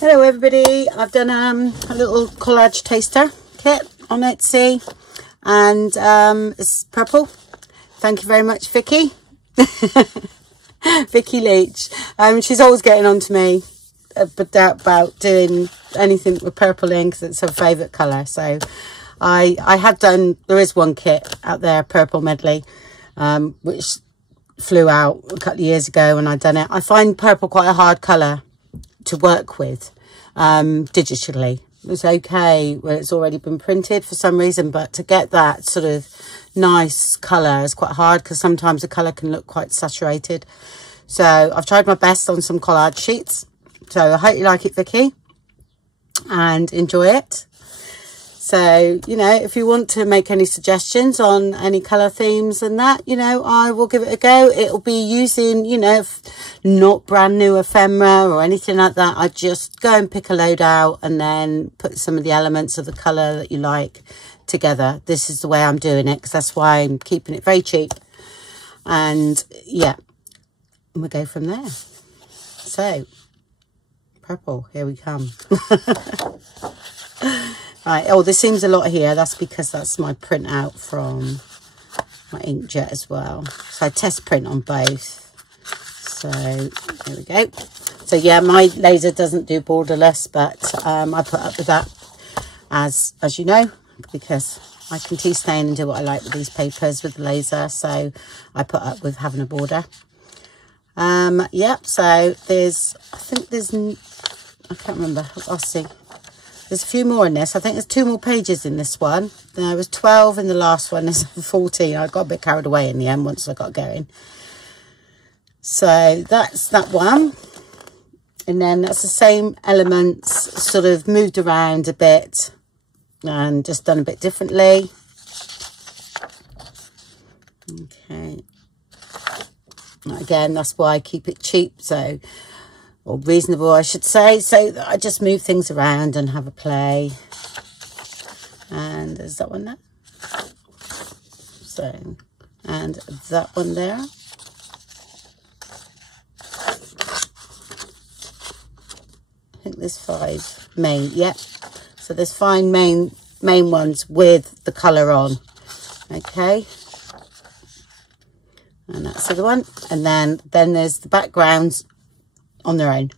Hello everybody, I've done a little collage taster kit on Etsy, and it's purple. Thank you very much, Vicky. Vicky Leach. She's always getting on to me about doing anything with purple in because it's her favourite colour. So I have done, there is one kit out there, purple medley, which flew out a couple of years ago when I'd done it. I find purple quite a hard colour to work with digitally. It's okay when it's already been printed for some reason, but to get that sort of nice colour is quite hard because sometimes the colour can look quite saturated. So I've tried my best on some collage sheets. So I hope you like it, Vicky, and enjoy it. So, you know, if you want to make any suggestions on any colour themes and that, you know, I will give it a go. It'll be using, you know, not brand new ephemera or anything like that. I just go and pick a load out and then put some of the elements of the colour that you like together. This is the way I'm doing it because that's why I'm keeping it very cheap. And yeah, we'll go from there. So, purple, here we come. Right, oh, there seems a lot here. That's because that's my printout from my inkjet as well. So I test print on both. So there we go. So yeah, my laser doesn't do borderless, but I put up with that as you know, because I can tea stain and do what I like with these papers with the laser. So I put up with having a border. Yep, so there's, I think there's, I can't remember, I'll see. There's a few more in this. I think there's 2 more pages in this one. There was 12 in the last one. There's 14. I got a bit carried away in the end once I got going. So that's that one. And then that's the same elements, sort of moved around a bit and just done a bit differently. Okay. Again, that's why I keep it cheap. So, or reasonable, I should say, so that I just move things around and have a play. And there's that one there. So, and that one there. I think there's 5 main, yeah. So there's 5 main ones with the colour on. Okay. And that's the other one. And then there's the backgrounds on their own,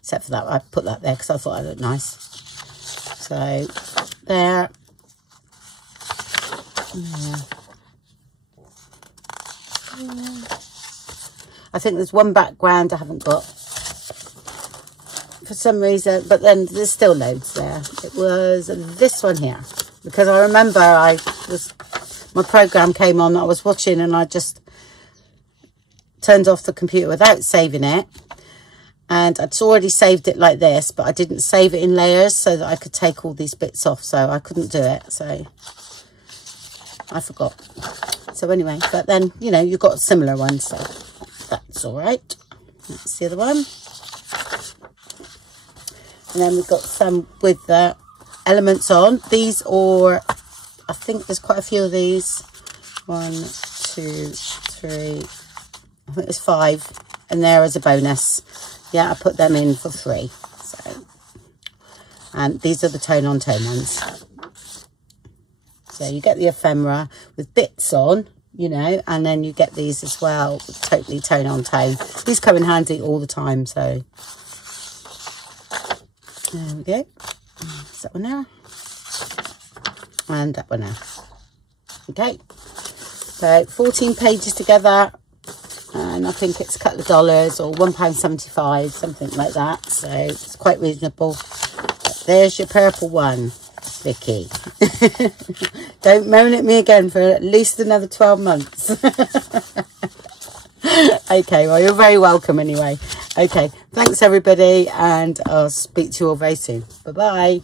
except for that I put that there because I thought it looked nice. So there. I think there's one background I haven't got for some reason, but then there's still loads there. It was this one here because I remember my program came on that I was watching and I just turned off the computer without saving it. And I'd already saved it like this, but I didn't save it in layers so that I could take all these bits off. So I couldn't do it. So I forgot. So anyway, but then, you know, you've got similar ones. So that's all right. That's the other one. And then we've got some with the elements on. These, or I think there's quite a few of these. 1, 2, 3. I think there's 5. And there as a bonus. Yeah, I put them in for free. So, and these are the tone-on-tone ones. So you get the ephemera with bits on, you know, and then you get these as well, totally tone-on-tone. These come in handy all the time, so. There we go. Is that one there? And that one there. Okay. So 14 pages together. And I think it's a couple of dollars or £1.75, something like that. So it's quite reasonable. But there's your purple one, Vicky. Don't moan at me again for at least another 12 months. Okay, well, you're very welcome anyway. Okay, thanks everybody, and I'll speak to you all very soon. Bye-bye.